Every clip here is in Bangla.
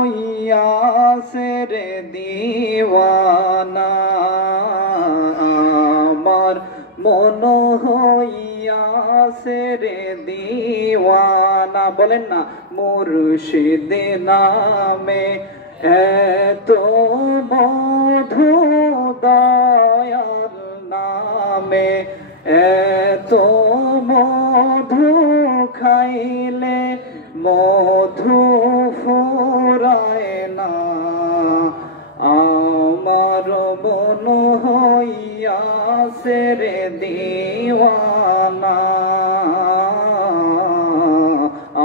ইয়াসের দিওয়ানা আমার মন হইয়াসের দিওয়ানা বলেন না মুর্শিদ নামে এত মধু দয়াল নামে এত মধু খাইলে মধু ফুরায় না আমার মন হইয়াছে রে দিওয়ানা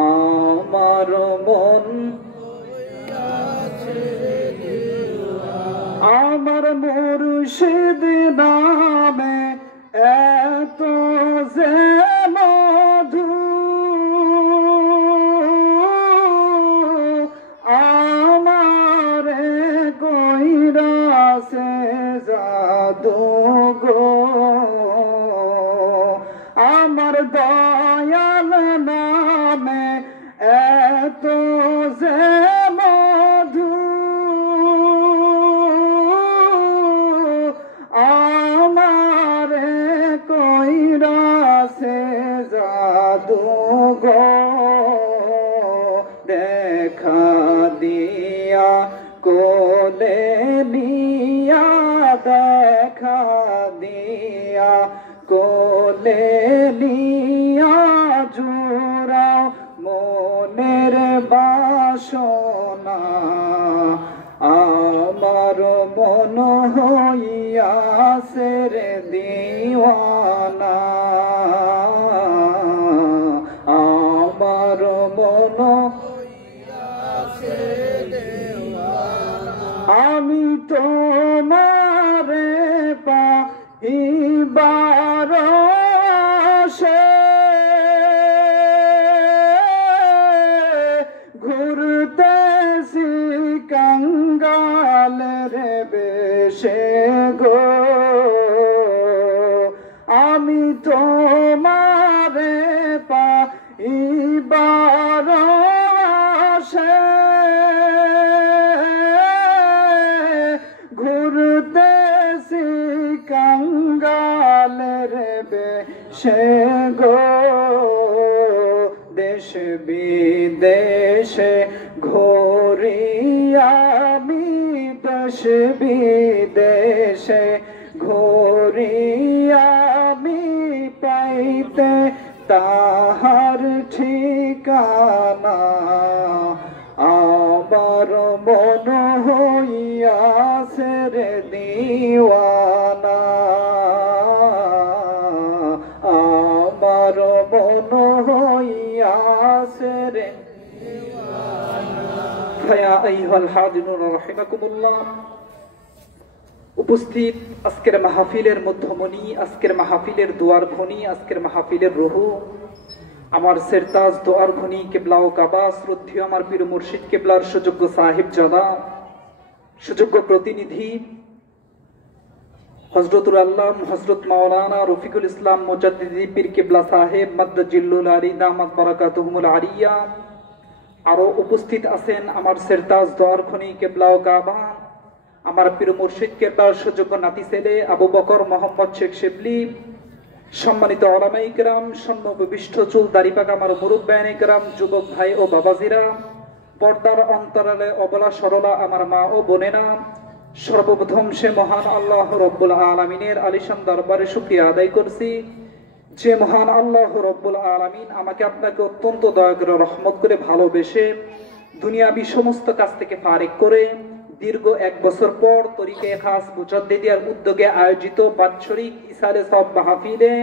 আমার মন আমার মুর্শিদ নামে এত যে মধু আমারে কইরাছে জাদু গো আমার দয়াল নামে এত যে মধু আমারে কইরাছে জাদু গো দেখা দিয়া কোলে নিয়া দেখা দিয়া কোলে নিয়া জুড়াও মনের বাসনা আমার মন হইয়াছে রে দিওয়ানা আমার মন আমি তোমারে পাইবার আশে ঘুরতেছি কাঙ্গালের বেশে গো আমি তোমারে পাইবার আশে ঘুরতেছি কাঙ্গালের বেশে গো দেশ বিদেশে ঘুরি আমি দেশ বিদেশে ঘুরি আমি পাইতে তাহার ঠিকানা আমার মন হইয়াছে রে দিওয়ানা আমার মন হইয়াছে রে ফায়া আইয়ুহাল হাদিরুন রাহিমাকুমুল্লাহ। উপস্থিত আজকের মাহফিলের মধ্যমণি, আজকের মাহফিলের দুয়ার খনি, আজকের মাহফিলের রুহু আমার সেরতাজ দোয়ার খনি কেবলা ও কাবা শ্রদ্ধেয় আমার পীর মুর্শিদ কেবলার সুযোগ্য সাহেব জাদা, সুযোগ্য প্রতিনিধি হযরতুল আল্লাহ হযরত মাওলানা রফিকুল ইসলাম মুজাদ্দিদি পীর কেবলা সাহেব মাদ্দাজিল্লুল আলী দামাত বারাকাতুহুমুল আলিয়া। আরো উপস্থিত আছেন আমার সেরতাজ দোয়ার খনি কেবলা ও কাবা আমার পীর মুর্শিদ কেবলার সুযোগ্য নাতি ছেলে আবু বকর মোহাম্মদ শেখ শিবলি, সম্মানিত ওলামায়ে কেরাম, সন্মবিষ্ট চুল দাড়িপাকা আমার মুরব্বিয়ানে কেরাম, যুবক ভাই ও বাবাজিরা, পর্দার অন্তরালে অবলা সরলা আমার মা ও বোনেরা, সর্বপ্রথম সে মহান আল্লাহ রব্বুল আলামিনের আলিশান দরবারে শুকরিয়া আদায় করছি যে মহান আল্লাহ রব্বুল আলামিন আমাকে আপনাকে অত্যন্ত দয়া করে রহমত করে ভালোবেসে দুনিয়াবি সমস্ত কাজ থেকে ফারিক করে দীর্ঘ 1 বছর পর তরিকে খাস মুজাদ্দিদিয়ার উদ্যোগে আয়োজিত বাৎসরিক ইসারে সব মাহফিলে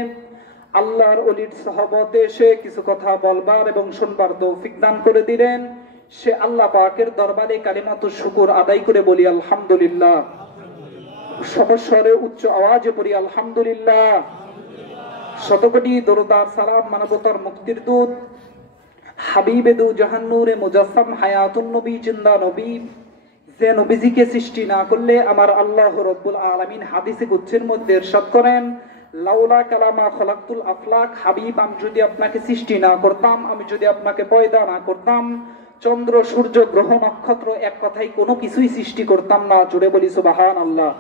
আল্লাহর ওলির সহবতে এসে কিছু কথা বলবার এবং শুনবার তৌফিক দান করে দিলেন। সে আল্লাহ পাকের দরবারে কালিমাতুশ শুকর আদায় করে বলি আলহামদুলিল্লাহ। সবস্বরে উচ্চ আওয়াজে পড়ি আলহামদুলিল্লাহ। শতকোটি দরুদার সালাম মানবতার মুক্তির দূত হাবিবে দু জাহান নূরে মুজাসসাম হায়াতুন নবী জিন্দা নবী যে নবীজিকে সৃষ্টি না করলে আমার আল্লাহ রব্বুল আলামিন হাদিসে কুদসির মধ্যে ইরশাদ করেন লাউলা কালামা খলাকতুল আফলাক, হাবিব আমি যদি আপনাকে সৃষ্টি না করতাম, আমি যদি আপনাকে পয়দা না করতাম, চন্দ্র, সূর্য, গ্রহ, নক্ষত্র, এক কথায় কোনো কিছুই সৃষ্টি করতাম না। জোরে বলি সুবহানাল্লাহ।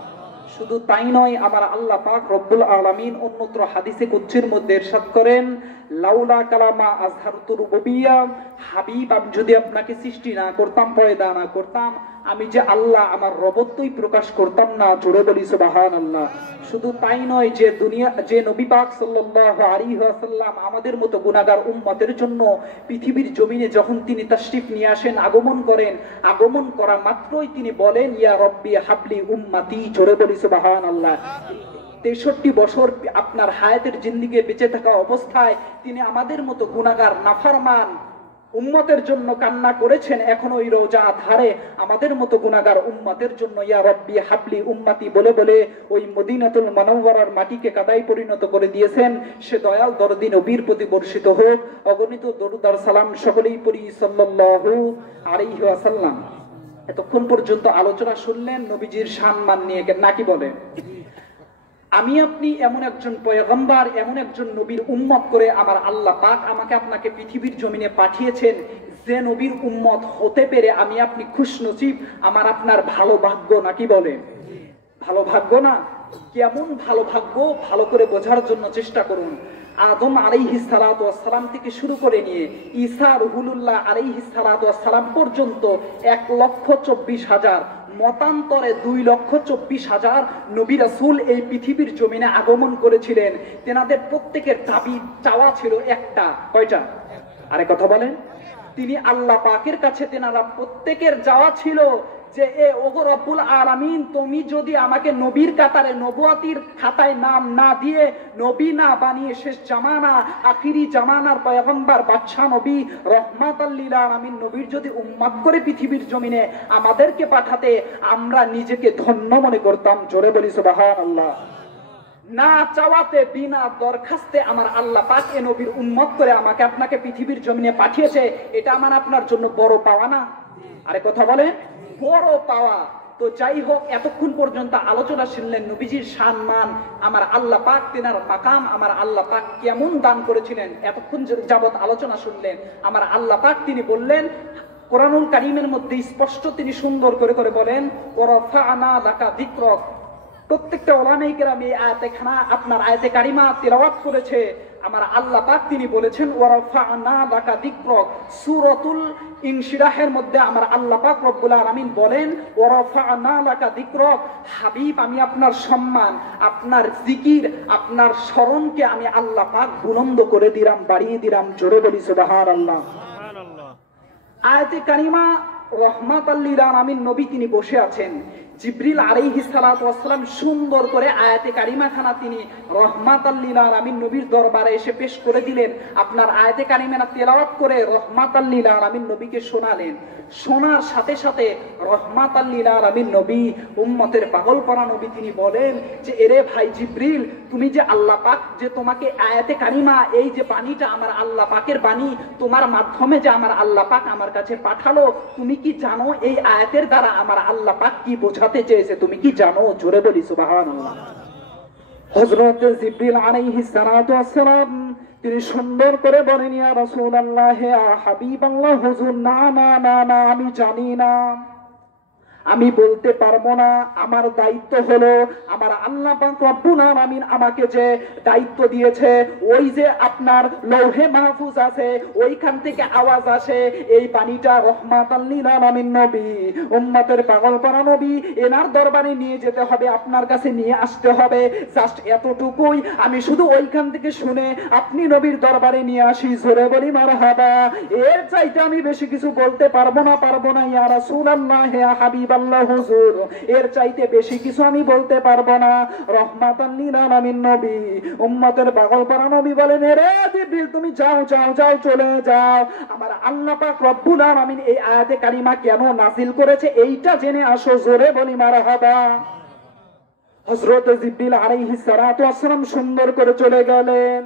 শুধু তাই নয়, আমার আল্লাহ পাক রব্বুল আলামিন অন্যত্র হাদিসে কুদসির মধ্যে ইরশাদ করেন, লাউলা কালামা আজহারতু রুবুবিয়্যা, হাবিব, আমি যদি আপনাকে সৃষ্টি না করতাম, পয়দা না করতাম, আমি যে আল্লাহ আমার রবত্বই প্রকাশ করতাম না। জোরে বলি সুবহানাল্লাহ। শুধু তাই নয়, যে নবী পাক সাল্লাল্লাহু আলাইহি ওয়াসাল্লাম আমাদের মতো গুনাহগার উম্মতের জন্য পৃথিবীর জমিনে যখন তিনি তাশরিফ নিয়ে আসেন, আগমন করেন, আগমন করা মাত্রই তিনি বলেন, ইয়া রব্বি হাবলি উম্মতি। জোরে বলি সুবহানাল্লাহ। 63 বছর আপনার হায়াতের জিন্দেগি বেঁচে থাকা অবস্থায় তিনি আমাদের মতো গুনাহগার নাফরমান উম্মতের জন্য কান্না করেছেন। এখন ওই রওজা ধারে আমাদের মতো গুনাহগার উম্মতের জন্য ইয়া রব্বি হাবলি উম্মতি বলে বলে ওই মদিনাতুল মুনাওয়ারার মাটিকে কাদায় পরিণত করে দিয়েছেন। সে দয়াল দরদি নবীর প্রতি বর্ষিত হোক অগণিত দরুদ আর সালাম। সকলেই পড়ি সাল্লাল্লাহু আলাইহি ওয়াসাল্লাম। এতক্ষণ পর্যন্ত আলোচনা শুনলেন নবীজির সম্মান নিয়ে, নাকি বলে? আমি আপনি এমন একজন পয়গম্বর, এমন একজন নবীর উম্মত করে আমার আল্লাহ পাক আমাকে আপনাকে পৃথিবীর জমিনে পাঠিয়েছেন, যে নবীর উম্মত হতে পেরে আমি আপনি খুশনসিব। আমার আপনার ভালো ভাগ্য, নাকি বলে? ভালো ভাগ্য না? কেমন ভালো ভাগ্য, ভালো করে বোঝার জন্য চেষ্টা করুন। আদম আলাইহিস সালাতু ওয়াস সালাম থেকে শুরু করে নিয়ে ঈসা রুহুলুল্লাহ আলাইহিস সালাতু ওয়াস সালাম পর্যন্ত 1,24,000, মতান্তরে 2,24,000 নবী রাসূল এই পৃথিবীর জমিনে আগমন করেছিলেন। তেনাদের প্রত্যেকের দাবি চাওয়া ছিল একটা। কয়টা? আরে কথা বলেন। তিনি আল্লাহ পাকের কাছে তেনারা প্রত্যেকের চাওয়া ছিল যে এ ওগো রব্বুল আলামিন, তুমি যদি আমাকে নবীর কাতারে নবুয়াতির খাতায় নাম না দিয়ে নবী না বানিয়ে শেষ জামানা আখিরি জামানার পয়গম্বর বাদশা নবী রহমাতাল লিল আলামিন নবীর যদি উম্মত করে পৃথিবীর জমিনে আমাদেরকে পাঠাতে, আমরা নিজেকে ধন্য মনে করতাম। জোরে বলি সুবহানাল্লাহ। না চাওয়াতে, বিনা দরখাস্তে আমার আল্লাহ পাক এ নবীর উম্মত করে আমাকে আপনাকে পৃথিবীর জমিনে পাঠিয়েছে। এটা আমার আপনার জন্য বড় পাওয়া না? আরে কথা বলে, বড় পাওয়া। তো যাই হোক, এতক্ষণ পর্যন্ত আলোচনা শুনলেন নবীজির সম্মান, আমার আল্লাহ পাক তেনার মাকাম আমার আল্লাহ পাক কেমন দান করেছিলেন। এতক্ষণ যাবত আলোচনা শুনলেন, আমার আল্লাহ পাক তিনি বললেন কোরআনুল কারীমের মধ্যে স্পষ্ট তিনি সুন্দর করে করে বলেন, ওয়ারাফা'না লাকা যিকরাক। প্রত্যেকটা উলামায়ে কেরাম এই আয়াতে খানা আপনার আয়াতে কারিমা তিলাওয়াত করেছে। আমার আল্লাহ পাক তিনি বলেছেন ওয়ারাফা'না লাকা যিকরাক। সূরাতুল ইনশিরাহের মধ্যে আমার আল্লাহ পাক রব্বুল আলামিন বলেন ওয়ারাফা'না লাকা যিকরাক, হাবিব আমি আপনার সম্মান, আপনার জিকির, আপনার স্মরণকে আমি আল্লাহ পাক বুলন্দ করে দিলাম, বাড়িয়ে দিলাম। জোরে বলি সুবহানাল্লাহ। সুবহানাল্লাহ। আয়াতে কারিমা রহমাতাল লিল আলামিন নবী তিনি বসে আছেন। জিবরিল আলাইহিস সালাতু ওয়াস সালাম সুন্দর করে আয়াতে কারিমা খানা তিনি রহমাতাল লিল আলামিন নবীর দরবারে এসে পেশ করে দিলেন। আপনার আয়াতে কারিমা তেলাওয়াত করে রহমাতাল লিল আলামিন নবীকে শোনালেন। শোনার সাথে সাথে রহমাতাল লিল আলামিন নবী, উম্মতের পাগল করা নবী, তিনি বলেন যে এরে ভাই জিবরিল, তুমি যে আল্লাহ পাক যে তোমাকে আয়াতে কারিমা, এই যে বাণীটা আমার আল্লাহ পাকের বাণী, তোমার মাধ্যমে যে আমার আল্লাহ পাক আমার কাছে পাঠালো, তুমি কি জানো এই আয়াতের দ্বারা আমার আল্লাহ পাক কি বোঝাতে চেয়েছে? তুমি কি জানো? জোরে বলি সুবহানাল্লাহ। হযরত জিবরিল আলাইহিস সালাতু ওয়াস সালাম তিনি সুন্দর করে বলেন, ইয়া রাসূলুল্লাহ, ইয়া হাবিবাল্লাহ, হুজুর না না না না, আমি জানি না, আমি বলতে পারবো না। আমার দায়িত্ব হলো আমার আল্লাহ পাক রব্বুল আলামিন আমাকে যে দায়িত্ব দিয়েছে, ওই যে আপনার লৌহে মাহফুজ আছে, ওইখান থেকে আওয়াজ আসে, এই পানিটা রহমাতাল লিল আলামিন নবী, উম্মতের পাগল করা নবী, এনার দরবারে নিয়ে যেতে হবে, আপনার কাছে নিয়ে আসতে হবে। জাস্ট এতটুকুই আমি শুধু ওইখান থেকে শুনে আপনি নবীর দরবারে নিয়ে আসি। জোরে বলি মারহাবা। এর চাইতে আমি বেশি কিছু বলতে পারবো না ইয়া রাসূলুল্লাহ, ইয়া হাবিব আল্লাহ, হুজুর, এর চাইতে বেশি কিছু আমি বলতে পারবো না। রহমাতাল লিল আলামিন নবী, উম্মতের পাগল করা নবী বলেন, রে জিবরিল, তুমি যাও যাও যাও, চলে যাও। আমার আল্লাহ পাক রব্বুল আলামিন এই আয়াতে কারিমা কেন নাযিল করেছে এইটা জেনে আসো। জোরে বলি মারহাবা। হযরত জিবরিল আলাইহিস সালাতু ওয়াস সালাম সুন্দর করে চলে গেলেন।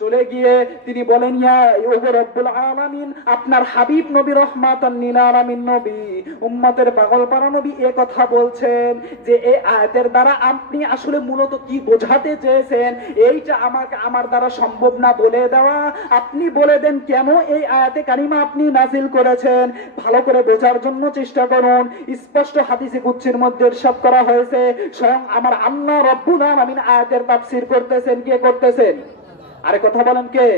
চলে গিয়ে তিনি বলেন, ইয়া ওগো রব্বুল আলামিন, আপনার হাবিব নবী রহমাতান লিল আলামিন নবী, উম্মতের পাগলপারা নবী কথা বলছেন যে এই আয়াতের দ্বারা আপনি আসলে মূলত কি বোঝাতে চেয়েছেন এইটা আমাকে আমার দ্বারা সম্ভব না বলে দেওয়া। আপনি বলে দেন কেন এই আয়াতে কারিমা আপনি নাজিল করেছেন, ভালো করে বোঝার জন্য চেষ্টা করুন। স্পষ্ট হাদিসে কুদসির মধ্যে ইরশাদ করা হয়েছে, স্বয়ং আমার আল্লাহ রব্বুল আলামিন আয়াতের তাফসীর করতেছেন। কে করতেছেন? আরে কথা বলেন কে?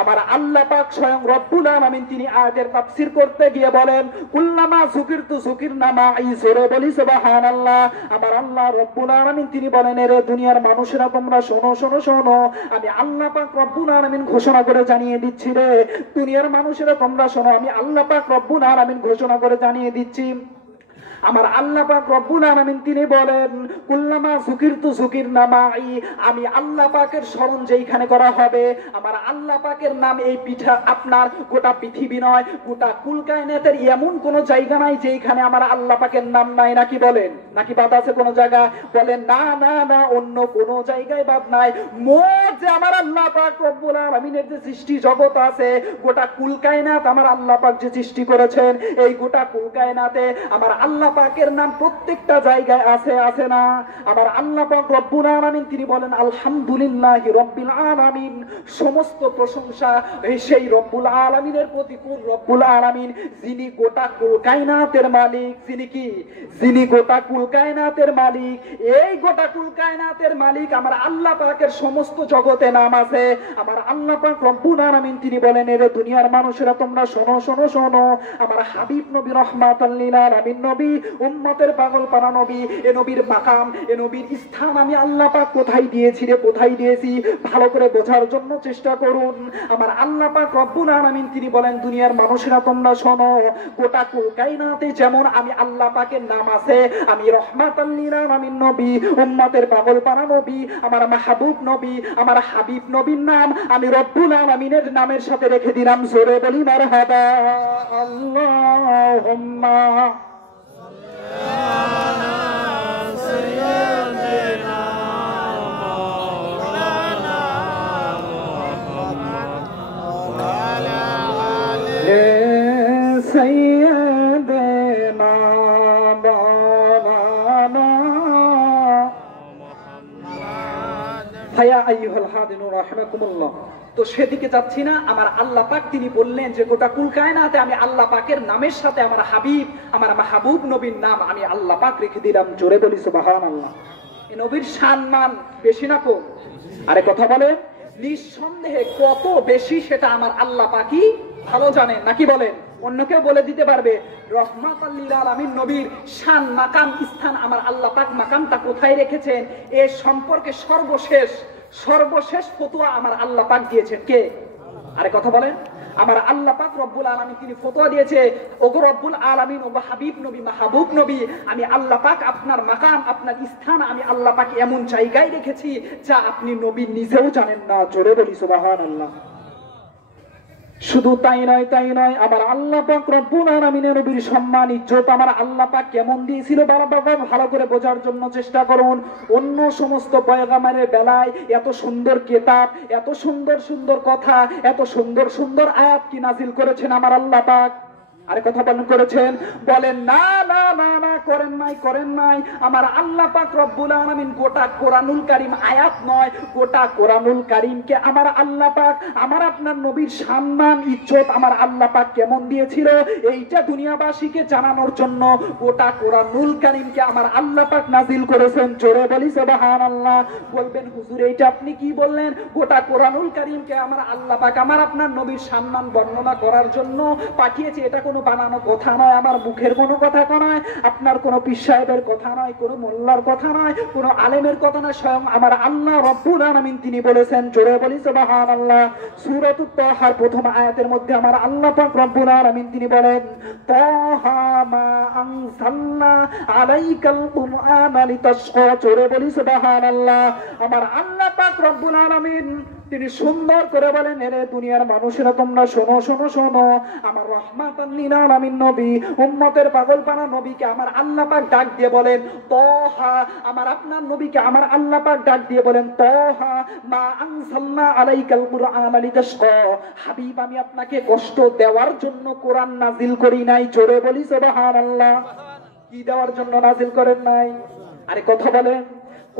আমার আল্লাহ পাক স্বয়ং রব্বুল আলামিন তিনি আয়াতের তাফসীর করতে গিয়ে বলেন, কুল্লামা যুকিরতু যুকিরনা মাই, জোরে বলি সুবহানাল্লাহ। আমার আল্লাহ রব্বুল আলামিন তিনি বলেন, এরে দুনিয়ার মানুষেরা তোমরা শোনো শোনো শোনো, আমি আল্লাহ পাক রব্বুল আলামিন ঘোষণা করে জানিয়ে দিচ্ছি রে দুনিয়ার মানুষেরা তোমরা শোনো, আমি আল্লাহ পাক রব্বুল আলামিন ঘোষণা করে জানিয়ে দিচ্ছি। আমার আল্লাহ পাক রব্বুল আলামিন তিনি বলেন, কুল্লামা যুকিরতু যুকিরনা মাই, আমি আল্লাহ পাকের স্মরণ যেইখানে করা হবে, আমার আল্লাহ পাকের নাম এই পিঠা আপনার গোটা পৃথিবী নয়, গোটা কুল কায়নাতের এমন কোন জায়গা নাই যেইখানে আমার আল্লাহ পাকের নাম নাই। নাকি বলেন? নাকি বাদ আছে কোন জায়গা? বলেন না না না, অন্য কোন জায়গায় বাদ নাই। মোট যে আমার আল্লাহ পাক রব্বুল আলামিনের যে সৃষ্টি জগৎ আছে, গোটা কুল কায়নাত আমার আল্লাহ পাক যে সৃষ্টি করেছেন, এই গোটা কুল কায়নাতে আমার আল্লাহ পাকের নাম প্রত্যেকটা জায়গায় আছে, আছে না? আমার আল্লাহ পাক রব্বুল আলামিন তিনি বলেন, আলহামদুলিল্লাহি রাব্বিল আলামিন, সমস্ত প্রশংসা সেই রব্বুল আলামিনের প্রতি। কোন রব্বুল আলামিন? যিনি গোটা কুল কায়নাতের মালিক। যিনি কি? যিনি গোটা কুল কায়নাতের মালিক। এই গোটা কুল কায়নাতের মালিক আমার আল্লাহ পাকের সমস্ত জগতে নাম আছে। আমার আল্লাহ পাক রব্বুল আলামিন তিনি বলেন, এরে দুনিয়ার মানুষেরা তোমরা শোনো শোনো শোনো, আমার হাবিব নবী রহমাতাল লিল আলামিন নবী, উম্মতের পাগলপারা নবী, এ নবীর মাকাম, এ নবীর স্থান আমি আল্লাহ পাক কোথায় দিয়েছি রে, কোথায় দিয়েছি ভালো করে বোঝার জন্য চেষ্টা করুন। আমার আল্লাহ পাক রব্বুল আলামিন তিনি বলেন, দুনিয়ার মানুষেরা তোমরা শোনো, গোটা কুল কায়নাতে যেমন আমি আল্লাহ পাকের নাম আছে, আমি রহমাতাল লিল আলামিন নবী, উম্মতের পাগলপারা নবী, আমার মাহবুব নবী, আমার হাবিব নবীর নাম আমি রব্বুল আলামিনের নামের সাথে রেখে দিলাম। জোরে বলি মারহাবা আল্লাহুম্মা তো সেদিকে যাচ্ছি না। আমার আল্লাহ পাক তিনি বললেন যে গোটা কুল কায়নাতে আমি আল্লাহ পাকের নামের সাথে আমার হাবিব, আমার মাহবুব নবীর নাম আমি আল্লাহ পাক রেখে দিলাম। জোরে বলি সুবহানাল্লাহ। এই নবীর সম্মান বেশি না কম? আরে কথা বলে, নিঃসন্দেহে কত বেশি সেটা আমার আল্লাহ পাকই ভালো জানেন। নাকি বলেন? অন্য কেউ বলে দিতে পারবে? রহমাতাল লিল আলামিন নবীর শান, মাকাম, স্থান আমার আল্লাহ পাক মাকামটা কোথায় রেখেছেন এ সম্পর্কে সর্বশেষ ফতোয়া আমার আল্লাহ পাক দিয়েছেন কে? আরে কথা বলেন, আমার আল্লাহ পাক রব্বুল আলামিন তিনি ফতোয়া দিয়েছে, ওগো রব্বুল আলামিন, ওগো হাবিব নবী, মাহবুব নবী, আমি আল্লাহ পাক আপনার মাকাম, আপনার স্থান আমি আল্লাহ পাক এমন জায়গায় রেখেছি যা আপনি নবী নিজেও জানেন না। জোরে বলি সুবহানাল্লাহ। শুধু তাই নয়, তাই নয়, আমার আল্লাহ পাক রব্বুল আলামিনের নবীর সম্মান ইজ্জত আমার আল্লাহ পাক কেমন দিয়েছিল ভালো করে বোঝার জন্য চেষ্টা করুন। অন্য সমস্ত পয়গাম্বরের বেলায় এত সুন্দর কিতাব, এত সুন্দর সুন্দর কথা, এত সুন্দর সুন্দর আয়াত কি নাজিল করেছেন আমার আল্লাহ পাক? আরে কথা বলেন করেছেন? বলেন না না না না, করেন নাই, করেন নাই। আমার আল্লাহ পাক রব্বুল আলামিন গোটা কোরআনুল কারীম আয়াত নয়, গোটা কোরআনুল কারীমকে আমার আল্লাহ পাক আমার আপনার নবীর সম্মান ইজ্জত আমার আল্লাহ পাক কেমন দিয়েছিল এইটা দুনিয়াবাসীকে জানানোর জন্য গোটা কোরআনুল কারীমকে আমার আল্লাহ পাক নাজিল করেছেন। জোরে বলি সুবহানাল্লাহ। বলবেন হুজুর এইটা আপনি কি বললেন? গোটা কোরআনুল কারীমকে আমার আল্লাহ পাক আমার আপনার নবীর সম্মান বর্ণনা করার জন্য পাঠিয়েছে। এটা কোনো বানানো কথা নয়, আমার মুখের কোনো কথা নয়, আপনার কোনো পীর সাহেবের কথা নয়, কোনো মোল্লার কথা নয়, কোনো আলেমের কথা নয়, স্বয়ং আমার আল্লাহ রব্বুল আলামিন তিনি বলেছেন। জোরে বলি সুবহানাল্লাহ। সূরাতুত তাহার প্রথম আয়াতের মধ্যে আমার আল্লাহ পাক রব্বুল আলামিন তিনি বলেন, তাহা মা আনজালনা আলাইকাল কুরআনা লিতাশকা। জোরে বলি সুবহানাল্লাহ। আমার আল্লাহ পাক রব্বুল আলামিন তিনি সুন্দর করে বলেন, এরে দুনিয়ার মানুষেরা তোমরা শোনো শোনো শোনো, আমার রহমাতান লিল আলামিন নবী, উম্মতের পাগলপানা নবীকে আমার আল্লাহ পাক ডাক দিয়ে বলেন তহা, আমার আপনার নবীকে আমার আল্লাহ পাক ডাক দিয়ে বলেন তহা মা আনজালনা আলাইকাল কুরআনা লিতাশকা, হাবিব আমি আপনাকে কষ্ট দেওয়ার জন্য কোরআন নাজিল করি নাই। জোরে বলি সুবহানাল্লাহ। কি দেওয়ার জন্য নাজিল করেন নাই? আরে কথা বলেন।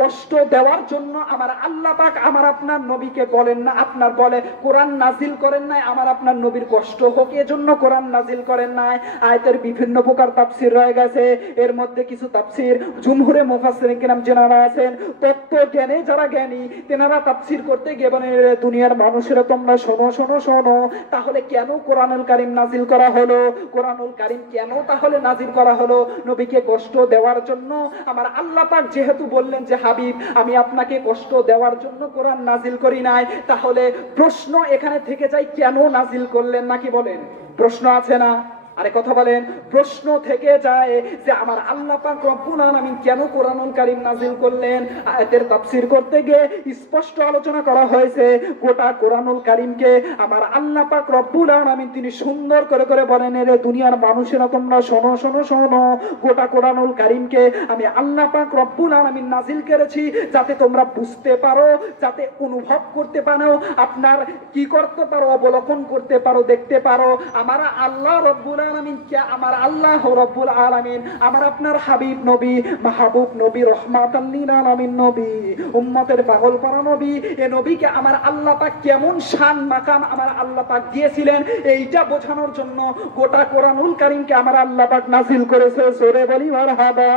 কষ্ট দেওয়ার জন্য আমার আল্লাহ পাক আমার আপনার নবীকে বলেন না, আপনার বলে কোরআন নাজিল করেন নাই, আমার আপনার নবীর কষ্ট হোক এজন্য কোরআন নাজিল করেন নাই। আয়াতের বিভিন্ন প্রকার তাফসীর রয়ে গেছে, এর মধ্যে কিছু তাফসীর জুমহুরে মুফাসসিরিন কিরাম যারা আছেন তত্ত্ব জ্ঞানে যারা জ্ঞানী তেনারা তাফসীর করতে গিয়ে বলেন, দুনিয়ার মানুষেরা তোমরা শোনো শোনো শোনো, তাহলে কেন কোরআনুল কারীম নাজিল করা হলো? কোরআনুল কারীম কেন তাহলে নাজিল করা হলো? নবীকে কষ্ট দেওয়ার জন্য। আমার আল্লাহ পাক যেহেতু বললেন যে হাবিব আমি আপনাকে কষ্ট দেওয়ার জন্য কোরআন নাজিল করি নাই, তাহলে প্রশ্ন এখানে থেকে যায় কেন নাজিল করলেন, নাকি বলেন? প্রশ্ন আছে না? আরে কথা বলেন। প্রশ্ন থেকে যায় যে আমার আল্লাহ পাক রব্বুল আলামিন কেন কোরআনুল কারীম নাজিল করলেন। আয়াতের তাফসীর করতে গিয়ে স্পষ্ট আলোচনা করা হয়েছে, গোটা কোরআনুল কারীমকে আমার আল্লাহ পাক রব্বুল আলামিন তিনি সুন্দর করে করে বলেন, এরে দুনিয়ার মানুষেরা তোমরা শোনো শোনো শোনো, গোটা কোরআনুল কারীমকে আমি আল্লাহ পাক রব্বুল আলামিন নাজিল করেছি যাতে তোমরা বুঝতে পারো, যাতে অনুভব করতে পারো, আপনার কি করতে পারো, অবলোকন করতে পারো, দেখতে পারো আমার আল্লাহ রব্বুল আলামিন কে, আমার আল্লাহ রব্বুল আলামিন আমার আপনার হাবিব নবী, মাহবুব নবী, রহমাতান লিল আলামিন নবী, উম্মতের পাগলপারা নবী, এই নবীকে আমার আল্লাহ পাক কেমন শান মাকাম আমার আল্লাহ পাক দিয়েছিলেন এইটা বোঝানোর জন্য গোটা কোরআনুল কারীমকে আমার আল্লাহ পাক নাজিল করেছে। জোরে বলি মারহাবা।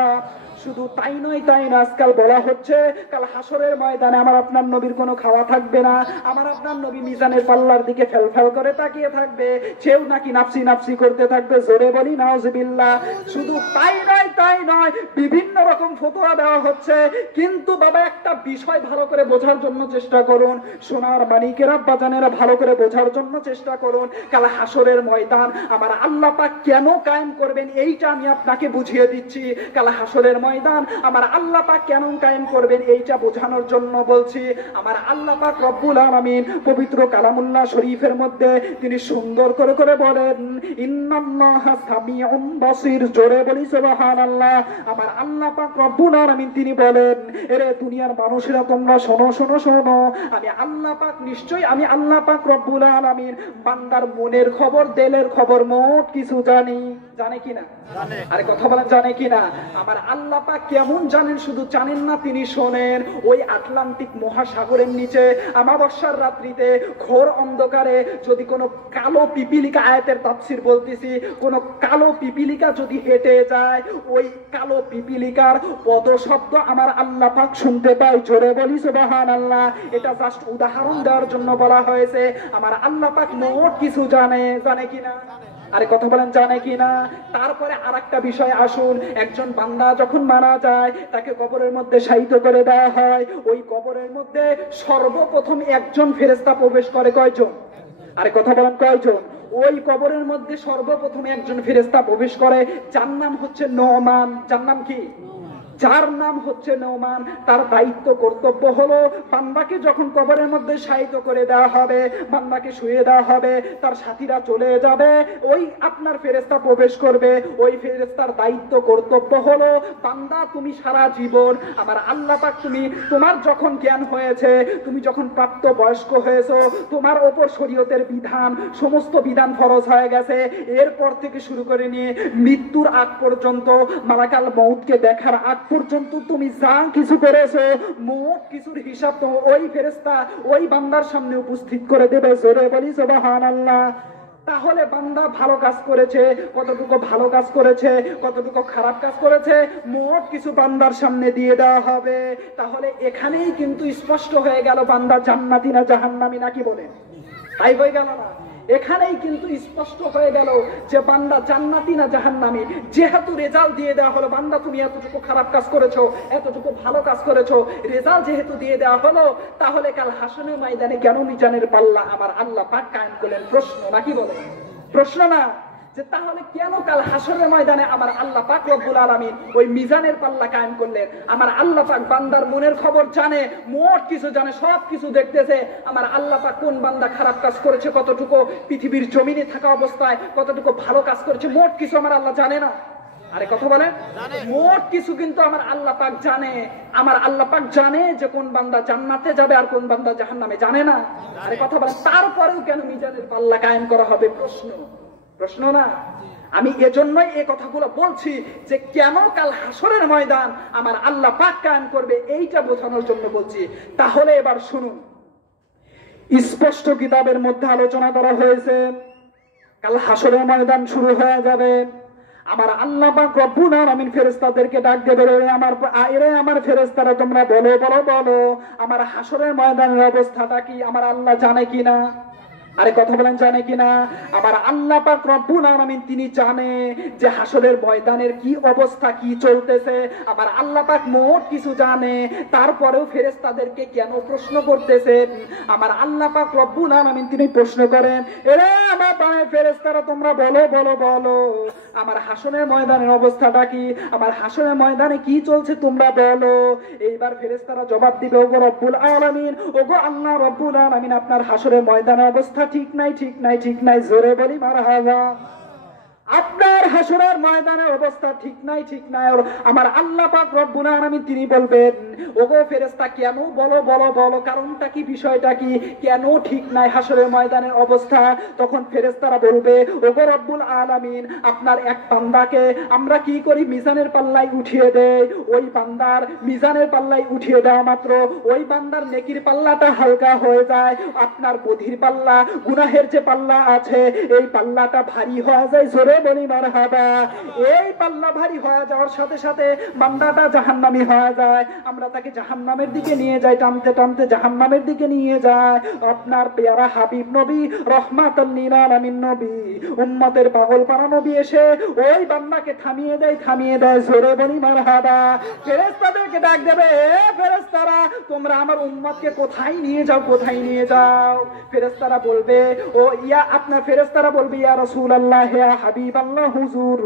শুধু তাই নয়, তাই না, আজকাল বলা হচ্ছে কাল হাসরের ময়দানে আমার আপনার নবীর কোনো খাওয়া থাকবে না, আমার আপনার নবী মিজানের পাল্লার দিকে ফেলফেল করে তাকিয়ে থাকবে, সেও নাকি নাফসি নাফসি করতে থাকবে। জোরে বলি নাউজুবিল্লাহ। শুধু তাই নয়, তাই নয়, বিভিন্ন রকম ফতোয়া দেওয়া হচ্ছে। কিন্তু বাবা একটা বিষয় ভালো করে বোঝার জন্য চেষ্টা করুন, সোনার মানিকেরা বাজানেরা ভালো করে বোঝার জন্য চেষ্টা করুন, কাল হাসরের ময়দান আমার আল্লাহ পাক কেন কায়েম করবেন এইটা আমি আপনাকে বুঝিয়ে দিচ্ছি। কাল হাসরের ময়দান আমার আল্লাহ পাক কেন কায়েম করবেন এইটা বোঝানোর জন্য বলছি। আমার আল্লাহ পাক রব্বুল আলামিন পবিত্র কালামুল্লাহ শরীফের মধ্যে তিনি সুন্দর করে করে বলেন, ইন্নাল্লাহা সামিউন বাসীর। জোরে বলি সুবহানাল্লাহ। আমার আল্লাহ পাক রব্বুল আলামিন তিনি বলেন, এরে দুনিয়ার মানুষেরা তোমরা শোনো শোনো শোনো, আমি আল্লাহ পাক নিশ্চয়ই আমি আল্লাহ পাক রব্বুল আলামিন বান্দার মনের খবর, দিলের খবর মোট কিছু জানি। জানে কিনা? আরে কথা বলেন, জানে কিনা? আমার আল্লাহ পাক কেমন জানেন? শুধু জানেন না, তিনি শোনেন। ওই আটলান্টিক মহাসাগরের নিচে অমাবস্যার রাত্রিতে ঘোর অন্ধকারে যদি কোনো কালো পিপিলিকা, আয়াতের তাফসীর বলতেছি, কোনো কালো পিপিলিকা যদি হেঁটে যায়, ওই কালো পিপিলিকার পদশব্দ আমার আল্লাহ পাক শুনতে পায়। জোরে বলি সুবহানাল্লাহ। এটা জাস্ট উদাহরণ দেওয়ার জন্য বলা হয়েছে। আমার আল্লাহ পাক মোট কিছু জানে। জানে কিনা? আরে কথা বলেন, জানে কিনা? তারপরে আরেকটা বিষয় আসুন, একজন বান্দা যখন মারা যায় তাকে কবরের মধ্যে শায়িত করে দেওয়া হয়, ওই কবরের মধ্যে সর্বপ্রথম একজন ফেরেশতা প্রবেশ করে। কয়জন? আরে কথা বলেন, কয়জন? ওই কবরের মধ্যে সর্বপ্রথম একজন ফেরেশতা প্রবেশ করে, যার নাম হচ্ছে নোমান। যার নাম কি? যার নাম হচ্ছে নোমান। তার দায়িত্ব কর্তব্য হলো বান্দাকে যখন কবরের মধ্যে শায়িত করে দেওয়া হবে, বান্দাকে শুয়ে দেওয়া হবে, তার সাথীরা চলে যাবে, ওই আপনার ফেরেশতা প্রবেশ করবে। ওই ফেরেশতার দায়িত্ব কর্তব্য হলো, বান্দা তুমি সারা জীবন আমার আল্লাহ পাক তুমি, তোমার যখন জ্ঞান হয়েছে, তুমি যখন প্রাপ্ত বয়স্ক হয়েছো, তোমার ওপর শরীয়তের বিধান, সমস্ত বিধান ফরজ হয়ে গেছে, এরপর থেকে শুরু করে নিয়ে মৃত্যুর আগ পর্যন্ত, মালাকাল মউতকে দেখার আগ পর্যন্ত তুমি যা কিছু করেছো মোট কিছুর হিসাব তো ওই ফেরেশতা ওই বান্দার সামনে উপস্থিত করে দেবে। জোরে বলি সুবহানাল্লাহ। তাহলে বান্দা ভালো কাজ করেছে, কতটুকু ভালো কাজ করেছে, কতটুকু খারাপ কাজ করেছে, মোট কিছু বান্দার সামনে দিয়ে দেওয়া হবে। তাহলে এখানেই কিন্তু স্পষ্ট হয়ে গেল বান্দা জান্নাতি না জাহান্নামী, নাকি বলেন? তাই হয়ে গেল না? এখানেই কিন্তু স্পষ্ট হয়ে গেল যে বান্দা জান্নাতি না জাহান্নামী। যেহেতু রেজাল্ট দিয়ে দেওয়া হলো, বান্দা তুমি এতটুকু খারাপ কাজ করেছো, এতটুকু ভালো কাজ করেছো, রেজাল্ট যেহেতু দিয়ে দেওয়া হলো, তাহলে কাল হাসরের ময়দানে কেন মিজানের পাল্লা আমার আল্লাহ পাক কায়েম করলেন? প্রশ্ন, নাকি বলে? প্রশ্ন না? যে তাহলে কেন কাল হাসরের ময়দানে আমার আল্লাহ পাক রব্বুল আলামিন ওই মিজানের পাল্লা কায়েম করলেন? আমার আল্লাহ পাক বান্দার মনের খবর জানে, মোট কিছু জানে, সব কিছু দেখতেছে। আমার আল্লাহ পাক কোন বান্দা খারাপ কাজ করেছে, কতটুকু পৃথিবীর জমিনে থাকা অবস্থায় কতটুকু ভালো কাজ করেছে, মোট কিছু আমার আল্লাহ জানে না? আরে কথা বলেন, মোট কিছু কিন্তু আমার আল্লাহ পাক জানে। আমার আল্লাহ পাক জানে যে কোন বান্দা জান্নাতে যাবে আর কোন বান্দা জাহান্নামে, জানে না? আরে কথা বলেন, তারপরেও কেন মিজানের পাল্লা কায়েম করা হবে? প্রশ্ন না? আমি এজন্যই এই কথাগুলো বলছি যে কেন কাল হাসরের ময়দান আমার আল্লাহ পাক কায়েম করবে, এইটা বোঝানোর জন্য বলছি। তাহলে এবার শুনুন, স্পষ্ট কিতাবের মধ্যে আলোচনা করা হয়েছে কাল হাসরের ময়দান শুরু হয়ে যাবে। আমার আল্লাহ পাক রব্বুল আলামিন ফেরেশতাদেরকে ডাক দেবে, আমার ফেরেশতারা তোমরা বলো বলো বলো আমার হাসরের ময়দানের অবস্থাটা কি আমার আল্লাহ জানে কিনা? আরে কথা বলেন, জানে কিনা? আমার আল্লাহ পাক রব্বুল আলামিন তিনি জানে যে হাসরের ময়দানের কি অবস্থা, কি চলতেছে। আমার আল্লাহ পাক মোট কিছু জানে, তারপরেও ফেরেশতাদেরকে কেন প্রশ্ন করতেছে? আমার আল্লাহ পাক রব্বুল আলামিন তিনি প্রশ্ন করেন, এরে আমার ফেরেশতারা তোমরা বলো বলো বলো আমার হাসরের ময়দানের অবস্থাটা কি, আমার হাসরের ময়দানে কি চলছে তোমরা বলো। এইবার ফেরেশতারা জবাব দিবে, ওগো রব্বুল আলামিন, ওগো আল্লাহ রব্বুল আলামিন, আপনার হাসরের ময়দানের অবস্থা ঠিক নাই, ঠিক নাই, ঠিক নাই। জোরে বলি মারহাবা। আপনার হাসরের ময়দানের অবস্থা ঠিক নাই, ঠিক নাই। আমার আল্লাহ পাক রব্বুল আলামিন তিনি বলবেন, ওগো ফেরেশতা কেন বলো বলো বলো, কারণটা কি, বিষয়টা কি, কেন ঠিক নাই হাসরের ময়দানের অবস্থা? তখন ফেরেশতারা বলবে, ওগো রব্বুল আলামিন, আপনার এক বান্দাকে আমরা কি করি, মিজানের পাল্লায় উঠিয়ে দেই। ওই বান্দার মিজানের পাল্লায় উঠিয়ে দেওয়া মাত্র ওই বান্দার নেকির পাল্লাটা হালকা হয়ে যায়, আপনার বধির পাল্লা, গুনাহের যে পাল্লা আছে এই পাল্লাটা ভারী হয়ে যায়। জোরে বলি মারহাবা। এই পাল্লা ভারী হয়ে যাওয়ার সাথে সাথে বান্দাটা জাহান্নামী হয়ে যায়। আমরা তাকে জাহান্নামের দিকে নিয়ে যাই, টানতে টানতে জাহান্নামের দিকে নিয়ে যায়। আপনার পেয়ারা হাবিব নবী, রহমাতুল লিল আলামিন নবী, উম্মতের পাগল পারা নবী এসে ওই বান্দাকে থামিয়ে দেয়, থামিয়ে দেয়। জোরে বলি মারহাবা। ফেরেশতাদেরকে ডাক দেবে, এ ফেরেশতারা তোমরা আমার উম্মতকে কোথায় নিয়ে যাও, কোথায় নিয়ে যাও? ফেরেশতারা বলবে, ও ইয়া আপনার ফেরেশতারা বলবে, ইয়া রাসূলুল্লাহ, হে হাবিব আল্লাহ হুজুর,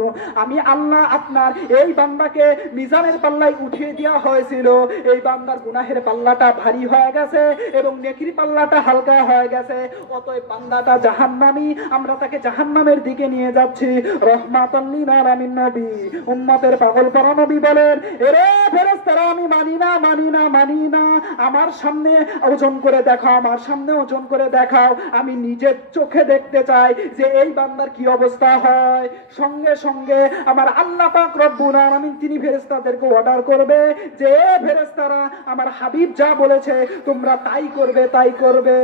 আমি আল্লাহ আপনার এই বান্দাকে মিজানের পাল্লায় উঠিয়ে দেওয়া হয়েছিল। এই বান্দার গুনাহের পাল্লাটা ভারী হয়ে গেছে এবং নেকির পাল্লাটা হালকা হয়ে গেছে, অতএব বান্দাটা জাহান্নামী, আমরা তাকে জাহান্নামের দিকে নিয়ে যাচ্ছি। রহমাতুল লিল আলামিন নবী, উম্মতের পাগল পারা নবী বলেন, এরে ফেরেশতারা আমি মানি না, মানি না, মানি না। আমার সামনে ওজন করে দেখাও, আমার সামনে ওজন করে দেখাও, আমি নিজের চোখে দেখতে চাই যে এই বান্দার কি অবস্থা হয়। সঙ্গে সঙ্গে আমার আল্লাহ পাক রব্বুল আলামিন তিনি ফেরেশতাদেরকে অর্ডার করবে যে ফেরেশতারা আমার হাবিব যা বলেছে তোমরা তাই করবে, তাই করবে।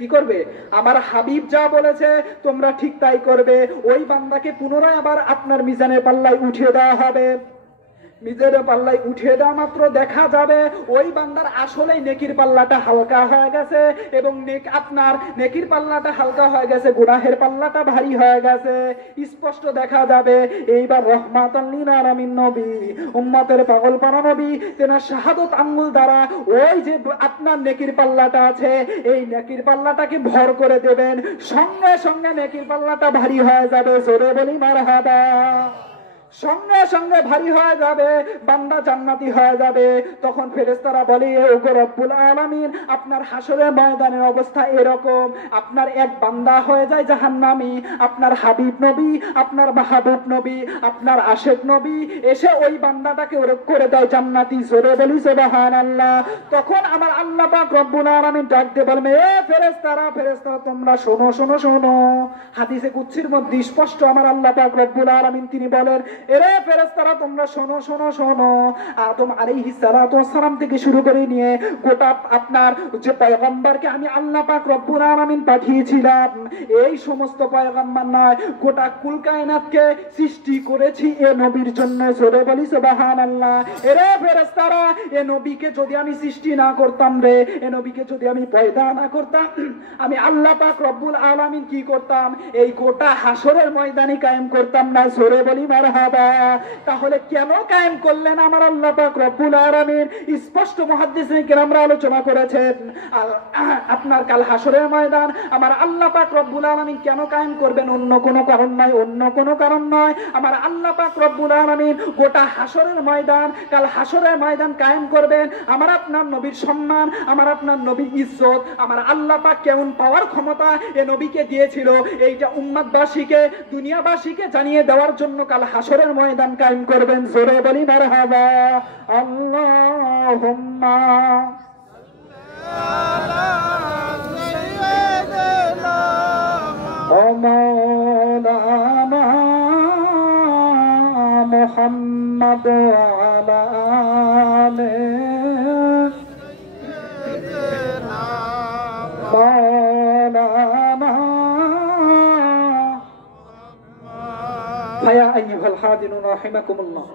কি করবে? আমার হাবিব যা বলেছে তোমরা ঠিক তাই করবে। ওই বান্দাকে পুনরায় আবার আপনার মিজানের পাল্লায় উঠিয়ে দেওয়া হবে। মিজানের পাল্লায় উঠিয়ে দেওয়া মাত্র দেখা যাবে ওই বান্দার আসলেই নেকির পাল্লাটা হালকা হয়ে গেছে এবং আপনার নেকির পাল্লাটা হালকা হয়ে গেছে, গুনাহের পাল্লাটা ভারী হয়ে গেছে, স্পষ্ট দেখা যাবে। এইবার রহমাতুল লিল আলামিন নবী, উম্মতের পাগল পারা নবী, তেনার শাহাদত আঙ্গুল দ্বারা ওই যে আপনার নেকির পাল্লাটা আছে এই নেকির পাল্লাটাকে ভর করে দেবেন, সঙ্গে সঙ্গে নেকির পাল্লাটা ভারী হয়ে যাবে। জোরে বলি মারহাবা। সঙ্গে সঙ্গে ভারী হয়ে যাবে, বান্দা জান্নাতি হয়ে যাবে। তখন ফেরেশতারা বলে, ওগো রব্বুল আলামিন, আপনার হাসরের ময়দানের অবস্থা এরকম, আপনার এক বান্দা হয়ে যায় জাহান্নামী, আপনার হাবিব নবী, আপনার মাহবুব নবী, আপনার আশেক নবী এসে ওই বান্দাটাকে করে দেয় জান্নাতি। জোরে বলি সুবহানাল্লাহ। তখন আমার আল্লাহ পাক রব্বুল আলামিন ডাক দিয়ে বলবে, এ ফেরেশতারা, ফেরেশতারা তোমরা শোনো শোনো শোনো। হাদিসে কুদসির মধ্যে স্পষ্ট আমার আল্লাহ পাক রব্বুল আলামিন তিনি বলেন, এরে ফেরেশতারা তোমরা শোনো শোনো শোনো। আদম আলাইহিস সালাতু ওয়াস সালাম থেকে শুরু করে নিয়ে গোটা আপনার যে পয়গম্বরকে আমি আল্লাহ পাক রব্বুল আলামিন পাঠিয়েছিলাম, এই সমস্ত পয়গম্বর নয়, গোটা কুল কায়নাতকে সৃষ্টি করেছি এ নবীর জন্য। জোরে বলি সুবহানাল্লাহ। এরে ফেরেশতারা, এ নবীকে যদি আমি সৃষ্টি না করতাম রে, এ নবীকে যদি আমি পয়দা না করতাম, আমি আল্লাহ পাক রব্বুল আলামিন কি করতাম? এই গোটা হাসরের ময়দানে কায়েম করতাম না। জোরে বলি মারহাবা। মারহাবা। তাহলে কেন কায়েম করলেন আমার আল্লাহ পাক রব্বুল আলামিন? স্পষ্ট মুহাদ্দিসিন কিরামরা আলোচনা করেছেন। আপনার কাল হাসরের ময়দান আমার আল্লাহ পাক রব্বুল আলামিন কেন কায়েম করবেন? অন্য কোনো কারণ নয়, অন্য কোনো কারণ নয়। আমার আল্লাহ পাক রব্বুল আলামিন গোটা হাসরের ময়দান, কাল হাসরের ময়দান কায়েম করবেন। আমার আপনার নবীর সম্মান, আমার আপনার নবীর ইজ্জত, আমার আল্লাহ পাক কেমন পাওয়ার ক্ষমতা এ নবীকে দিয়েছিল, এইটা উম্মতবাসীকে, দুনিয়াবাসীকে জানিয়ে দেওয়ার জন্য কাল হাসরের ময়দান কায়েম করবেন। জোরে বলি মারহাবা। আল্লাহুম্মা মাওলানা মুহাম্মদ ওয়া আলা মাওলানা ফায়া আইয়ুহাল হাদিনুন রাহিমাকুমুল্লাহ।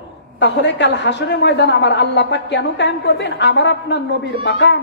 তাহলে কাল হাসরের ময়দান আমার আল্লাহ পাক কেন কায়েম করবেন? আমার আপনার নবীর মাকাম,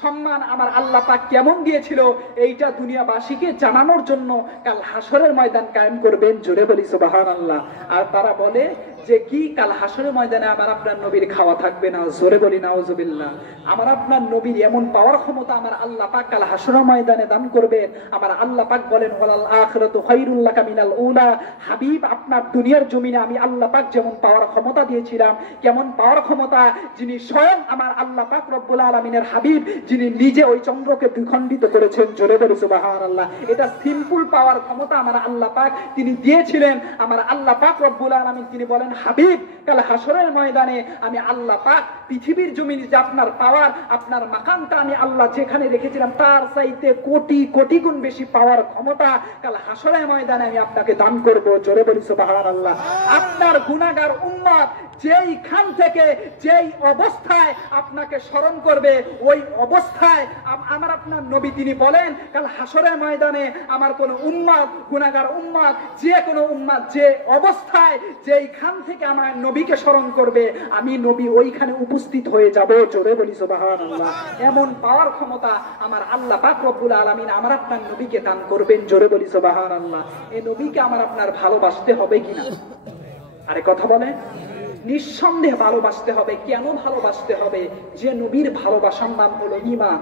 সম্মান আমার আল্লাহ পাক কেমন দিয়েছিল এইটা দুনিয়াবাসীকে জানানোর জন্য কাল হাসরের ময়দান কায়েম করবেন। জোরে বলি সুবহানাল্লাহ। আর তারা বলে যে কি কাল হাসরের ময়দানে আমার আপনার নবীর খাওয়া থাকবে না? জোরে বলি নাউজুবিল্লাহ। আমার আপনার নবীর এমন পাওয়ার ক্ষমতা আমার আল্লাহ পাক কাল হাসরের ময়দানে দান করবেন। আমার আল্লাহ পাক বলেন ওয়ালাল আখিরাতু খায়রুল লাকা মিনাল উলা। হাবিব, আপনার দুনিয়ার জমিনে আমি আল্লাহ পাক যেমন পাওয়ার ক্ষমতা দিয়েছিলাম, কেমন পাওয়ার ক্ষমতা, যিনি স্বয়ং আমার আল্লাহ পাক রব্বুল আলামিনের হাবিব, যিনি নিজে ওই চন্দ্রকে দ্বিখণ্ডিত করেছেন। জোরে বলি সুবহানাল্লাহ। এটা সিম্পল পাওয়ার ক্ষমতা আমার আল্লাহ পাক তিনি দিয়েছিলেন। আমার আল্লাহ পাক রব্বুল আলামিন তিনি বলেন হাবিব, কাল হাসরের ময়দানে আমি আল্লাহ পাক পৃথিবীর জমিনে যে আপনার পাওয়ার, আপনার মাকামটা আমি আল্লাহ যেখানে রেখেছিলাম তার চাইতে কোটি কোটি গুণ বেশি পাওয়ার ক্ষমতা কাল হাসরের ময়দানে আমি আপনাকে দান করব। জোরে বলি সুবহানাল্লাহ। আপনার গুনাহগার উম্মত যেইখান থেকে যেই অবস্থায় আপনাকে স্মরণ করবে, ওই অবস্থায় আমার আপনার নবী তিনি বলেন কাল হাসরের ময়দানে আমার কোন উম্মত, গুনাহগার উম্মত, যে কোনো উম্মত যে অবস্থায় যেইখান থেকে আমার নবীকে স্মরণ করবে, আমি নবী ওইখানে উপস্থিত হয়ে যাব। জোরে বলি সুবহানাল্লাহ। এমন পাওয়ার ক্ষমতা আমার আল্লাহ পাক রব্বুল আলামিন আমার আপনার নবীকে দান করবেন। জোরে বলি সুবহানাল্লাহ। এই নবীকে আমার আপনার ভালোবাসতে হবে কিনা? আরে কথা বলেন। নিঃসন্দেহে ভালোবাসতে হবে। কেন ভালোবাসতে হবে? যে নবীর ভালোবাসার নাম হলো ঈমান।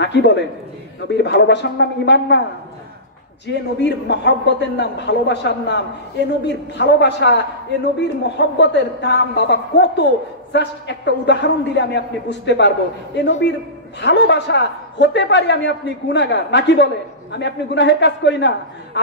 নাকি বলেন? নবীর ভালোবাসার নাম ঈমান না? যে নবীর মহব্বতের নাম ভালোবাসার নাম। এ নবীর ভালোবাসা, এ নবীর মহব্বতের দাম বাবা কত! জাস্ট একটা উদাহরণ দিলে আমি আপনি বুঝতে পারবো। এ নবীর ভালোবাসা হতে পারি আমি আপনি গুনাহগার, নাকি বলেন? আমি আপনি গুনাহের কাজ করি না,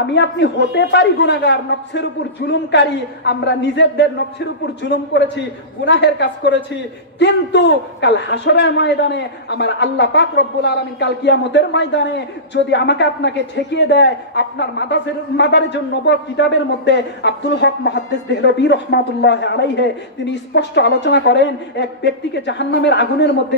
আমি আপনি হতে পারি গুনাহগার, নফসের উপর জুলুমকারী, আমরা নিজেদের নফসের উপর জুলুম করেছি, গুনাহের কাজ করেছি। কিন্তু কাল হাসরের ময়দানে আমার আল্লাহ পাক রব্বুল আলামিন কাল কিয়ামতের ময়দানে যদি আমাকে আপনাকে ঠেকিয়ে দেয়, আপনার মাদারেজুন নবুওয়াত কিতাবের মধ্যে আব্দুল হক মুহাদ্দিস দেহলভী রাহমাতুল্লাহি আলাইহি তিনি স্পষ্ট আলোচনা করেন, এক ব্যক্তিকে জাহান্নামের আগুনের মধ্যে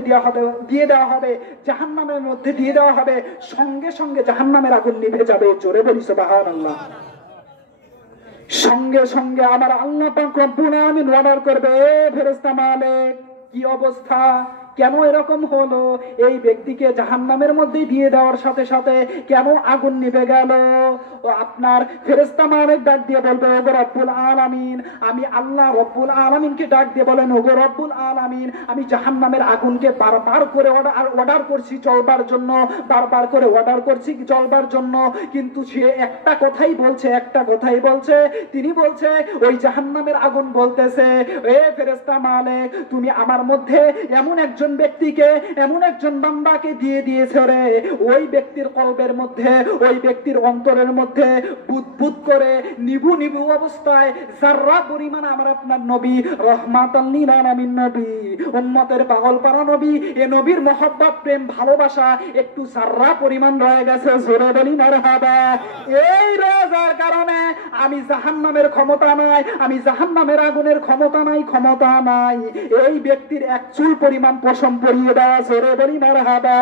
দিয়ে দেওয়া হবে, জাহান্নামের মধ্যে দিয়ে দেওয়া হবে, সঙ্গে সঙ্গে জাহান্নামের আগুন নিভে যাবে। জোরে বলি সুবহানাল্লাহ। সঙ্গে সঙ্গে আমার আল্লাহ পাক রব্বুল আলামিন অর্ডার করবে, ফেরেশতা মালিক কি অবস্থা, কেন এরকম হলো? এই ব্যক্তিকে জাহান্নামের মধ্যে দিয়ে দেওয়ার সাথে সাথে কেন আগুন নিভে গেল? ও আপনার ফেরেশতা মালিক ডাক দিয়ে বলবে ওগো রব্বুল আলামিন, আমি আল্লাহ রব্বুল আলামিনকে ডাক দিয়ে বলেন ওগো রব্বুল আলামিন, আমি জাহান্নামের আগুনকে বারবার করে অর্ডার করছি জ্বলবার জন্য, বারবার করে অর্ডার করছি জ্বলবার জন্য, কিন্তু সে একটা কথাই বলছে, তিনি বলছে ওই জাহান্নামের আগুন বলতেছে এ ফেরেশতা মালিক, তুমি আমার মধ্যে এমন একজন ব্যক্তিকে, এমন একজন বান্দাকে দিয়ে দিয়েছে রে, ওই ব্যক্তির কলবের মধ্যে, ওই ব্যক্তির অন্তরের মধ্যে বুদবুদ করে নিভু নিভু অবস্থায় যাররা পরিমাণ আমার আপনার নবী রহমাতাল লিল আলামিন নবী, উম্মতের পাগল পারা নবী, এ নবীর মহব্বত প্রেম ভালোবাসা একটু যাররা পরিমাণ রয়ে গেছে। জোরে বলি মারহাবা। এই রোজার কারণে আমি জাহান্নামের ক্ষমতা নাই, আমি জাহান্নামের আগুনের ক্ষমতা নাই, এই ব্যক্তির এক চুল পরিমাণ পশম পরিয়ে দেওয়া, জোরে বলি মারহাবা।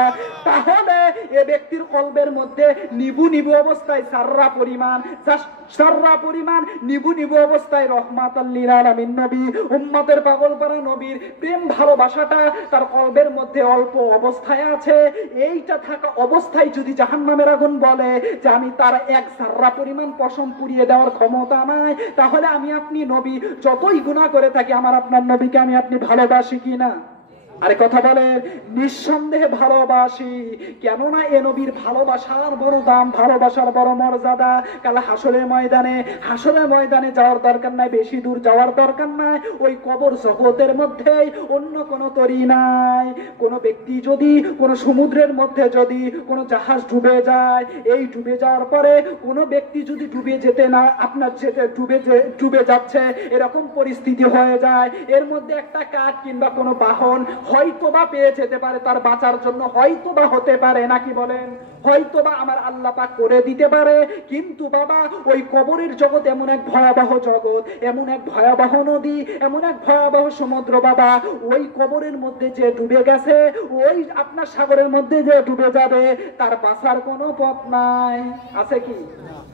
তাহলে এ ব্যক্তির কলবের মধ্যে নিবু নিবু অবস্থায় সাররা পরিমাণ নিবু নিবু অবস্থায় রহমাতাল লিল আলামিন নবী, উম্মতের পাগলপারা নবীর প্রেম ভালোবাসাটা তার কলবের মধ্যে অল্প অবস্থায় আছে। এইটা থাকা অবস্থায় যদি জাহান্নামের আগুন বলে যে আমি তার এক জাররা পরিমাণ পশম পুড়িয়ে দেওয়ার ক্ষমতা নাই, তাহলে আমি আপনি নবী যতই গুনাহ করে থাকি আমার আপনার নবীকে আমি আপনি ভালোবাসি কিনা? আরে কথা বলেন, নিঃসন্দেহে ভালোবাসি। কেননা এ নবীর ভালোবাসার বড় দাম, ভালোবাসার বড় মর্যাদা। কাল হাসরের ময়দানে যাওয়ার দরকার নাই, বেশি দূর যাওয়ার দরকার নাই। ওই কবর জগতের মধ্যেই, অন্য কোনো তরি নাই। কোন ব্যক্তি যদি কোন সমুদ্রের মধ্যে যদি কোন জাহাজ ডুবে যায়, এই ডুবে যাওয়ার পরে কোন ব্যক্তি যদি ডুবে যেতে না আপনার ডুবে যাচ্ছে এরকম পরিস্থিতি হয়ে যায়, এর মধ্যে একটা কাঠ কিংবা কোনো বাহন হয়তোবা পেয়ে যেতে পারে তার বাঁচার জন্য, হয়তোবা হতে পারে, নাকি বলেন? হয়তোবা আমার আল্লাহ পাক করে দিতে পারে। কিন্তু বাবা ওই কবরের জগৎ এমন এক ভয়াবহ জগৎ, এমন এক ভয়াবহ নদী, এমন এক ভয়াবহ সমুদ্র বাবা। ওই কবরের মধ্যে যে ডুবে গেছে, ওই আপনার সাগরের মধ্যে যে ডুবে যাবে, তার বাঁচার কোনো পথ নাই। আছে কি?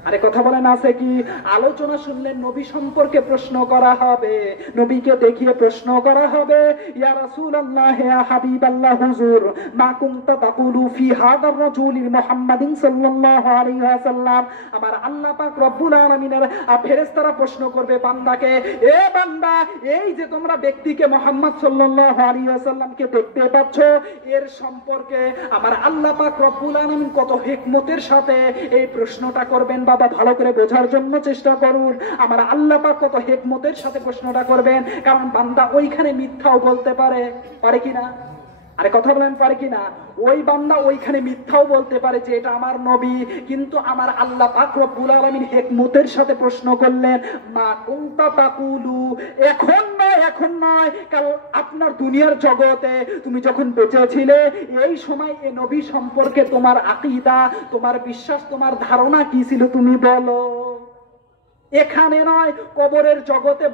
আরে কথা বলেন, আছে কি? আলোচনা শুনলেন নবী সম্পর্কে প্রশ্ন করা হবে, নবীকে দেখিয়ে প্রশ্ন করা হবে, ইয়া রাসূলুল্লাহ, ইয়া হাবিবাল্লাহ, হুজুর মা কুনতা তাকুলু ফি হাদার রাজুলিল মুহাম্মাদিন সাল্লাল্লাহু আলাইহি ওয়াসাল্লাম। আমার আল্লাহ পাক রব্বুল আলামিনের ফেরেশতারা প্রশ্ন করবে বান্দাকে, এ বান্দা, এই যে তোমরা ব্যক্তিকে মুহাম্মদ সাল্লাল্লাহু আলাইহি ওয়াসাল্লামকে দেখতে পাচ্ছ, এর সম্পর্কে আমার আল্লাহ পাক রব্বুল আলামিন কত হিকমতের সাথে এই প্রশ্নটা করবেন। বাবা ভালো করে বোঝার জন্য চেষ্টা করুন, আমার আল্লাহ পাক কত হিকমতের সাথে প্রশ্নটা করবেন। কারণ বান্দা ওইখানে মিথ্যাও বলতে পারে কিনা? আরে কথা বলেন, পারে কিনা? ওই বান্দা ওইখানে মিথ্যাও বলতে পারে যে এটা আমার নবী, কিন্তু আমার আল্লাহ পাক রব্বুল আলামিন হিকমতের সাথে প্রশ্ন করলেন, মা কুনতা তাকুলু, এখন নয় কাল আপনার দুনিয়ার জগতে তুমি যখন বেঁচে ছিলে, এই সময় এই নবী সম্পর্কে তোমার আকীদা, তোমার বিশ্বাস, তোমার ধারণা কি ছিল তুমি বলো। এখানে নয়, কবরের জগতে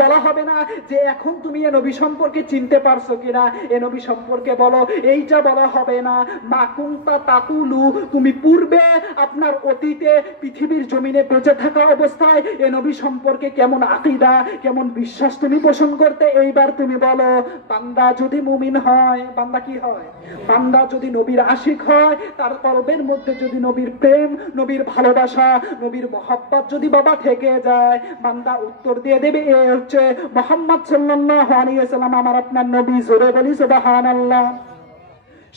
বলা হবে না যে এখন তুমি এ নবী সম্পর্কে চিনতে পারছো কিনা, এ নবী সম্পর্কে বলো, এইটা বলা হবে না। মা কুনতা তাকুলু, তুমি পূর্বে আপনার অতীতে পৃথিবীর জমিনে বেঁচে থাকা অবস্থায় এ নবী সম্পর্কে কেমন আকীদা, কেমন বিশ্বাস তুমি পোষণ করতে, এইবার তুমি বলো। বান্দা যদি মুমিন হয়, বান্দা কি হয়? বান্দা যদি নবীর আশিক হয়, তার কলবের মধ্যে যদি নবীর প্রেম, নবীর ভালোবাসা, নবীর মহব্বত যদি বাবা থেকে যায়, বান্দা উত্তর দিয়ে দেবে, এ হচ্ছে মুহাম্মদ সাল্লাল্লাহু আলাইহি ওয়াসাল্লাম, আমার আপনার নবী। জোরে বলি সুবহানাল্লাহ।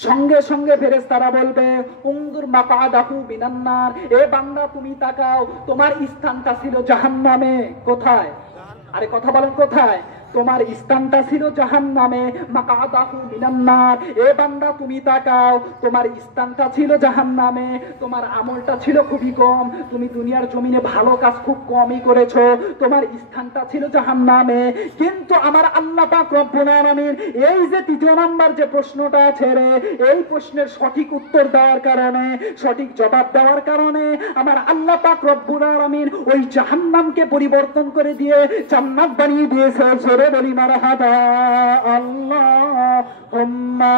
সঙ্গে সঙ্গে ফেরেশতারা বলবে, উনজুর মাকাদাহু মিনান নার, এ বান্দা তুমি তাকাও, তোমার স্থানটা ছিল জাহান্নামে। কোথায়? আরে কথা বলেন, কোথায়? তোমার স্থানটা ছিল জাহান্নামে। মাকাদাহু মিনান নার, এ বান্দা তুমি তাকাও, তোমার স্থানটা ছিল জাহান্নামে, তোমার আমলটা ছিল খুবই কম, তুমি দুনিয়ার জমিনে ভালো কাজ খুব কমই করেছো, তোমার স্থানটা ছিল জাহান্নামে। কিন্তু আমার আল্লাহ পাক রব্বুল আলামিন এই যে তৃতীয় নাম্বার যে প্রশ্নটা আছে রে, এই প্রশ্নের সঠিক উত্তর দেওয়ার কারণে, সঠিক জবাব দেওয়ার কারণে আমার আল্লাহ পাক রব্বুল আলামিন ওই জাহান্নামকে পরিবর্তন করে দিয়ে জান্নাত বানিয়ে দিয়েছে। জোরে বলি মারহাবা। আল্লাহুম্মা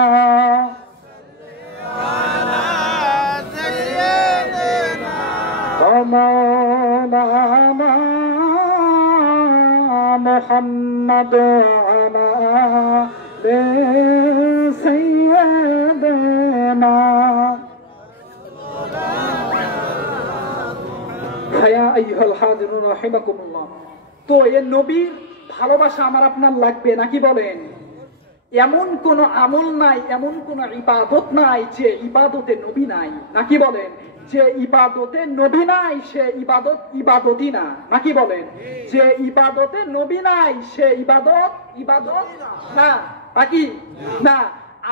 আলা সাইয়্যিদিনা ওয়া মাওলানা মুহাম্মদ ওয়া আলা সাইয়্যিদিনা। হায়া আইয়ুহাল হাজিরুন রাহিমাকুমুল্লাহ। তো এই নবীর ভালোবাসা আমার আপনার লাগবে, নাকি বলেন? এমন কোন আমল নাই, এমন কোন ইবাদত নাই যে ইবাদতে নবী নাই, নাকি বলেন? যে ইবাদতে নবী নাই সে ইবাদতই না, নাকি বলেন? যে ইবাদতে নবী নাই সে ইবাদত না, নাকি না?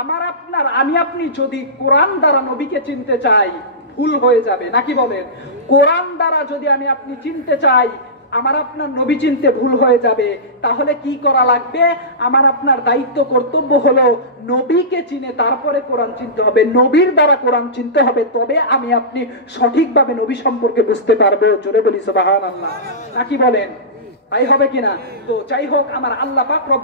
আমার আপনার, আমি আপনি যদি কোরআন দ্বারা নবীকে চিনতে চাই, ভুল হয়ে যাবে, নাকি বলেন? কোরআন দ্বারা যদি আমি আপনি চিনতে চাই, আমার আপনার নবী চিনতে ভুল হয়ে যাবে। তাহলে কি করা লাগবে? আমার আপনার দায়িত্ব, কর্তব্য হলো নবীকে চিনে তারপরে কোরআন চিনতে হবে, নবীর দ্বারা কোরআন চিনতে হবে, তবে আমি আপনি সঠিকভাবে নবী সম্পর্কে বুঝতে পারবো। জোরে বলি সুবহানাল্লাহ, নাকি বলেন? তাই হবে কিনা? তো যাই হোক, আমার আল্লাহ পাক রব্বুল